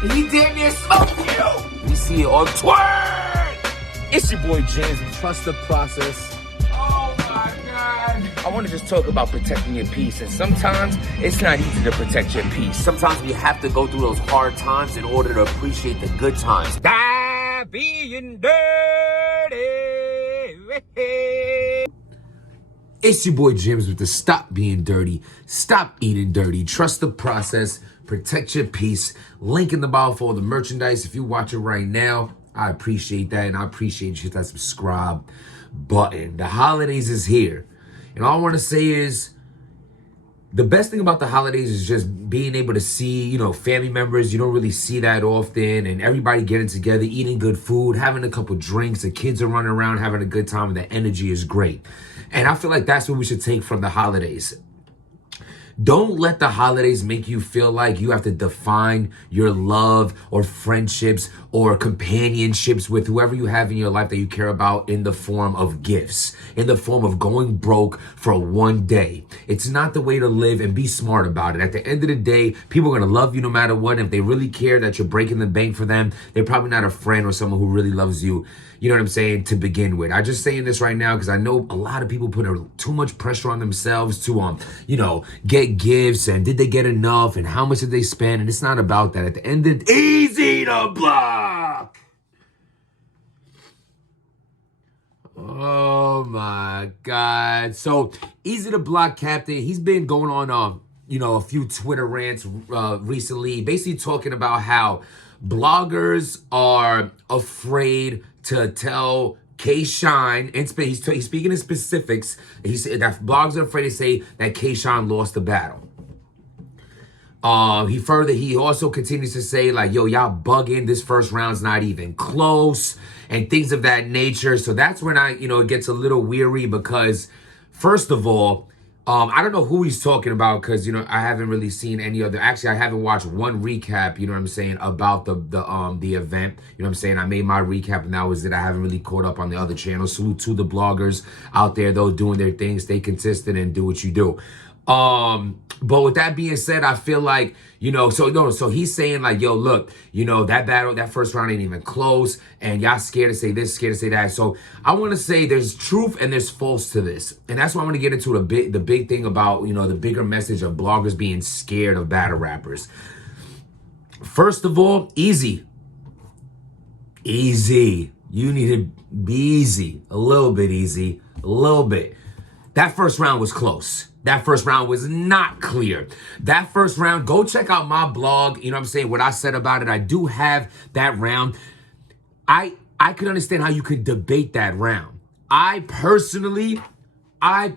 He damn near smoked you. We see it on Twitter. It's your boy James. Trust the process. Oh my God. I want to just talk about protecting your peace. And sometimes it's not easy to protect your peace. Sometimes we have to go through those hard times in order to appreciate the good times. Die being dirty. It's your boy James with the Stop Being Dirty, Stop Eating Dirty, Trust the Process, Protect Your Peace. Link in the bio for all the merchandise. If you watch it right now, I appreciate that, and I appreciate you hit that subscribe button. The holidays is here, and all I want to say is the best thing about the holidays is just being able to see, family members. You don't really see that often, and everybody getting together, eating good food, having a couple drinks. The kids are running around having a good time, and the energy is great. And I feel like that's what we should take from the holidays. Don't let the holidays make you feel like you have to define your love or friendships or companionships with whoever you have in your life that you care about in the form of gifts, in the form of going broke for one day. It's not the way to live, and be smart about it. At the end of the day, people are going to love you no matter what. And if they really care that you're breaking the bank for them, they're probably not a friend or someone who really loves you. You know what I'm saying? To begin with. I'm just saying this right now because I know a lot of people put too much pressure on themselves to, get gifts, and did they get enough, and how much did they spend? And it's not about that. At the end of easy to block. Oh my God. So Easy to Block Captain, he's been going on, a few Twitter rants recently, basically talking about how bloggers are afraid to tell K-Shine, and he's speaking in specifics. He said that bloggers are afraid to say that K-Shine lost the battle. He also continues to say, like, yo, y'all bugging, this first round's not even close, and things of that nature. So that's when it gets a little weary because, first of all, I don't know who he's talking about because, I haven't really seen any other. Actually, I haven't watched one recap, about the event. I made my recap and that was it. I haven't really caught up on the other channels. Salute to the bloggers out there, though, doing their thing. Stay consistent and do what you do. But with that being said, I feel like, so he's saying like, yo, look, that battle, that first round ain't even close, and y'all scared to say this, scared to say that. So I want to say there's truth and there's false to this. And that's why I'm going to get into the big thing about, the bigger message of bloggers being scared of battle rappers. First of all, easy. Easy. You need to be easy. A little bit easy. A little bit. That first round was close. That first round was not clear. That first round, go check out my blog. What I said about it. I do have that round. I could understand how you could debate that round. I personally, I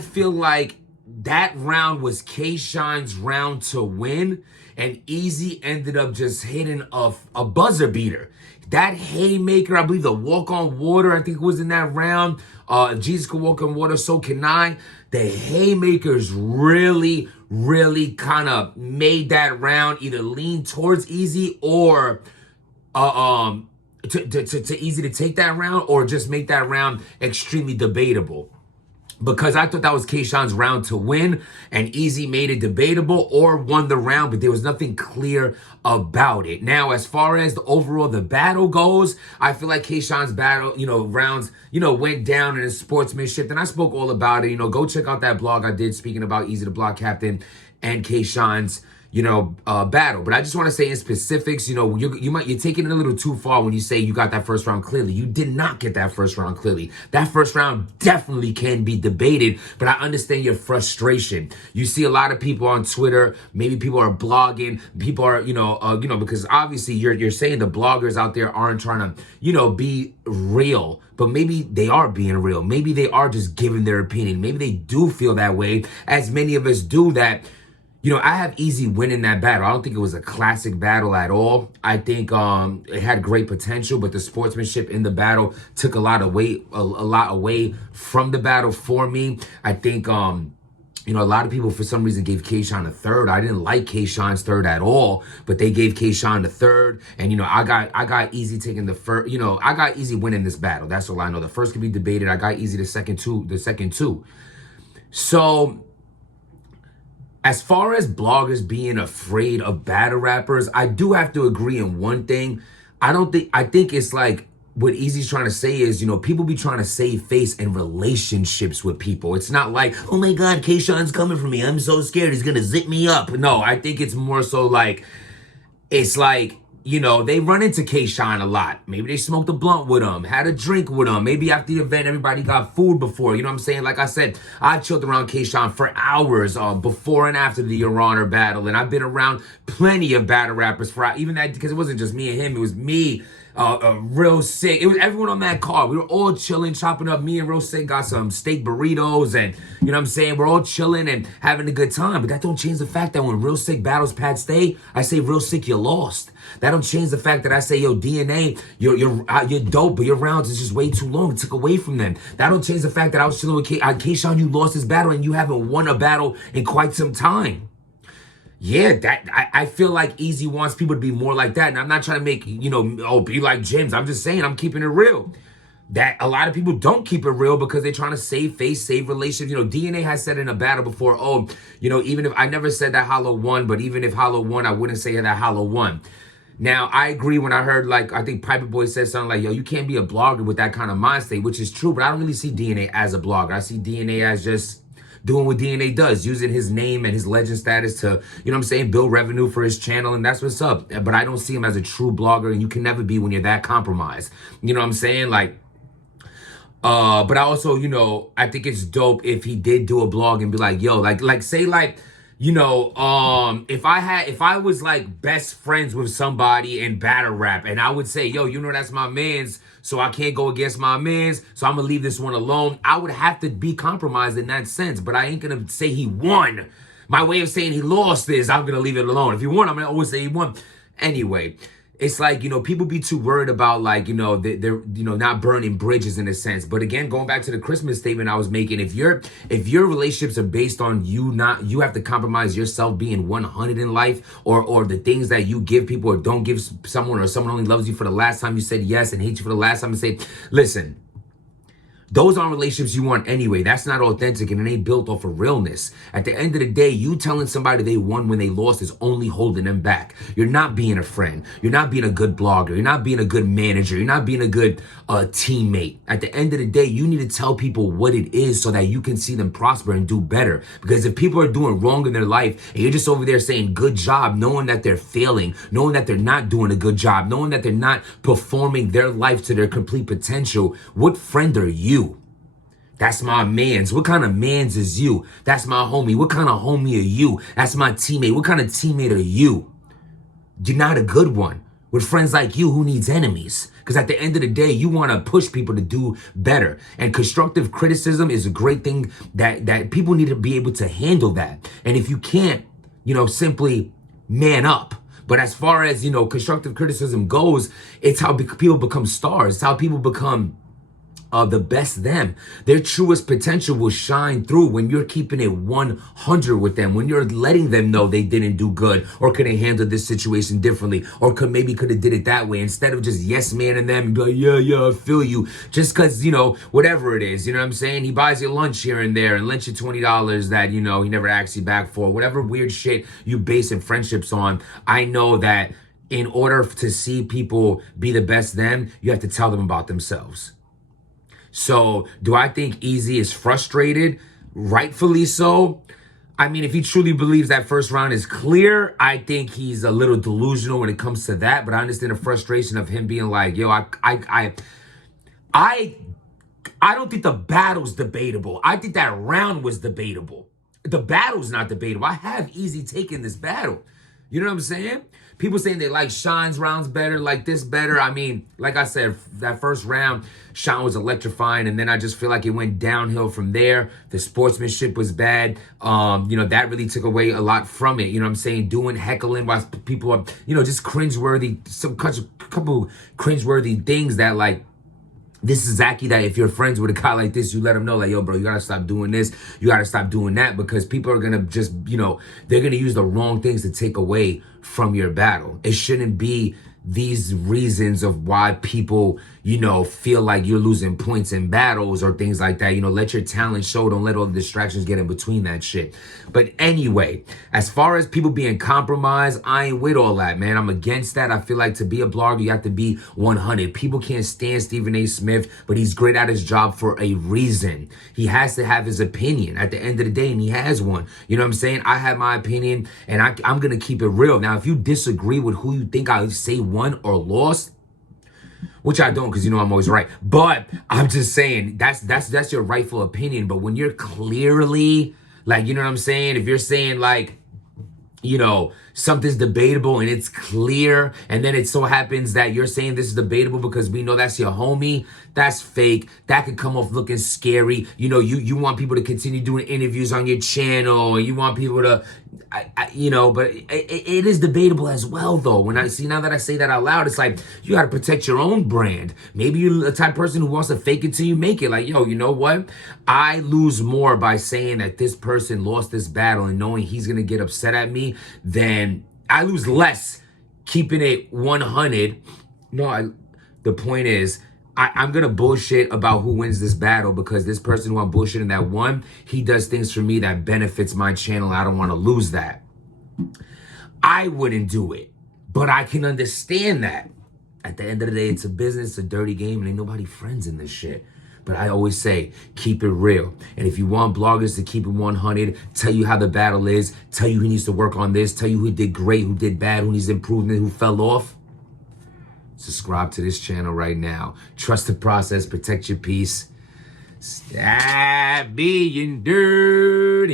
feel like that round was K-Shine's round to win, and Easy ended up just hitting a buzzer beater. That haymaker, I believe the walk on water, I think it was in that round. If Jesus could walk on water, so can I. The haymakers really, really kind of made that round either lean towards Easy or to Easy to take that round, or just make that round extremely debatable. Because I thought that was K-Shine's round to win, and Easy made it debatable or won the round, but there was nothing clear about it. Now, as far as the battle goes, I feel like K-Shine's battle, rounds, went down in his sportsmanship, and I spoke all about it. Go check out that blog I did speaking about Easy to Block Captain and K-Shine's battle. But I just want to say in specifics, you're taking it a little too far when you say you got that first round clearly. You did not get that first round clearly. That first round definitely can be debated, but I understand your frustration. You see a lot of people on Twitter, maybe people are blogging, people are, because obviously you're saying the bloggers out there aren't trying to, be real, but maybe they are being real. Maybe they are just giving their opinion. Maybe they do feel that way, as many of us do that. I have Easy winning that battle. I don't think it was a classic battle at all. I think it had great potential, but the sportsmanship in the battle took a lot away from the battle for me. I think a lot of people for some reason gave K-Shine a third. I didn't like K-Shine's third at all, but they gave K-Shine the third, and I got Easy taking the first. I got Easy winning this battle. That's all I know. The first could be debated. I got Easy the second two. So As far as bloggers being afraid of battle rappers, I do have to agree in one thing. I think it's like what Easy's trying to say is, people be trying to save face in relationships with people. It's not like, oh my God, Kayshawn's coming for me. I'm so scared he's gonna zip me up. No, I think it's more so like, it's like, they run into Kayshawn a lot. Maybe they smoked a blunt with him, had a drink with him. Maybe after the event, everybody got food before. You know what I'm saying? Like I said, I chilled around Kayshawn for hours before and after the Your Honor battle. And I've been around plenty of battle rappers for even that, because it wasn't just me and him. It was me, Real Sick. It was everyone on that car. We were all chilling, chopping up. Me and Real Sick got some steak burritos, and you know what I'm saying? We're all chilling and having a good time. But that don't change the fact that when Real Sick battles Pat Stay, I say, Real Sick, you lost. That don't change the fact that I say, yo, DNA, you're dope, but your rounds is just way too long. It took away from them. That don't change the fact that I was chilling with Kayshawn, you lost this battle, and you haven't won a battle in quite some time. Yeah, I feel like Easy wants people to be more like that. And I'm not trying to make, be like James. I'm just saying, I'm keeping it real. That a lot of people don't keep it real because they're trying to save face, save relationships. DNA has said in a battle before, even if I never said that Hollow won, but even if Hollow won, I wouldn't say that Hollow won. Now, I agree when I heard, I think Piper Boy said something like, yo, you can't be a blogger with that kind of mind state, which is true, but I don't really see DNA as a blogger. I see DNA as just doing what DNA does, using his name and his legend status to, build revenue for his channel, and that's what's up. But I don't see him as a true blogger, and you can never be when you're that compromised. You know what I'm saying? But I also, I think it's dope if he did do a blog and be like, yo, if I was like best friends with somebody in battle rap, and I would say, yo, that's my man's, so I can't go against my man's, so I'm gonna leave this one alone. I would have to be compromised in that sense, but I ain't gonna say he won. My way of saying he lost is I'm gonna leave it alone. If he won, I'm gonna always say he won. Anyway, it's like, people be too worried about they're not burning bridges in a sense. But again, going back to the Christmas statement I was making, if your relationships are based on you have to compromise yourself being 100 in life, or the things that you give people or don't give someone, or someone only loves you for the last time you said yes and hates you for the last time you say, listen, those aren't relationships you want anyway. That's not authentic, and it ain't built off of realness. At the end of the day, you telling somebody they won when they lost is only holding them back. You're not being a friend. You're not being a good blogger. You're not being a good manager. You're not being a good teammate. At the end of the day, you need to tell people what it is so that you can see them prosper and do better. Because if people are doing wrong in their life and you're just over there saying good job, knowing that they're failing, knowing that they're not doing a good job, knowing that they're not performing their life to their complete potential, what friend are you? That's my mans. What kind of mans is you? That's my homie. What kind of homie are you? That's my teammate. What kind of teammate are you? You're not a good one. With friends like you, who needs enemies? Because at the end of the day, you want to push people to do better. And constructive criticism is a great thing that people need to be able to handle that. And if you can't, simply man up. But as far as, constructive criticism goes, it's how people become stars. It's how people become the best them. Their truest potential will shine through when you're keeping it 100 with them, when you're letting them know they didn't do good, or could have handled this situation differently, or could have did it that way, instead of just yes manning them and be like, yeah, I feel you, just because, whatever it is, you know what I'm saying? He buys you lunch here and there and lends you $20 that, he never asks you back for. Whatever weird shit you base in friendships on, I know that in order to see people be the best them, you have to tell them about themselves. So do I think Easy is frustrated? Rightfully so. I mean, if he truly believes that first round is clear, I think he's a little delusional when it comes to that. But I understand the frustration of him being like, yo, I don't think the battle's debatable. I think that round was debatable. The battle's not debatable. I have Easy taking this battle. You know what I'm saying? People saying they like Sean's rounds better, like this better. I mean, like I said, that first round, Sean was electrifying, and then I just feel like it went downhill from there. The sportsmanship was bad. That really took away a lot from it. You know what I'm saying? Doing heckling while people are, just cringeworthy, couple cringeworthy things that this is exactly that. If you're friends with a guy like this, you let him know, like, yo, bro, you gotta stop doing this. You gotta stop doing that, because people are gonna just, they're gonna use the wrong things to take away from your battle. It shouldn't be these reasons of why people, feel like you're losing points in battles or things like that. Let your talent show. Don't let all the distractions get in between that shit. But anyway, as far as people being compromised, I ain't with all that, man. I'm against that. I feel like to be a blogger, you have to be 100. People can't stand Stephen A. Smith, but he's great at his job for a reason. He has to have his opinion at the end of the day, and he has one. You know what I'm saying? I have my opinion, and I'm going to keep it real. Now, if you disagree with who you think I say won or lost, which I don't, because I'm always right. But I'm just saying that's your rightful opinion. But when you're clearly like, you know what I'm saying? If you're saying like, something's debatable and it's clear, and then it so happens that you're saying this is debatable because we know that's your homie, that's fake. That could come off looking scary. You want people to continue doing interviews on your channel, and you want people to, but it is debatable as well, though. When I see, now that I say that out loud, it's like, you got to protect your own brand. Maybe you're the type of person who wants to fake it till you make it. Like, yo, you know what? I lose more by saying that this person lost this battle and knowing he's going to get upset at me than I lose less keeping it 100. The point is, I'm going to bullshit about who wins this battle because this person who I'm bullshitting that won, he does things for me that benefits my channel. I don't want to lose that. I wouldn't do it, but I can understand that. At the end of the day, it's a business, a dirty game, and ain't nobody friends in this shit. But I always say, keep it real. And if you want bloggers to keep it 100, tell you how the battle is, tell you who needs to work on this, tell you who did great, who did bad, who needs improvement, who fell off, subscribe to this channel right now. Trust the process, protect your peace. Stop being dirty.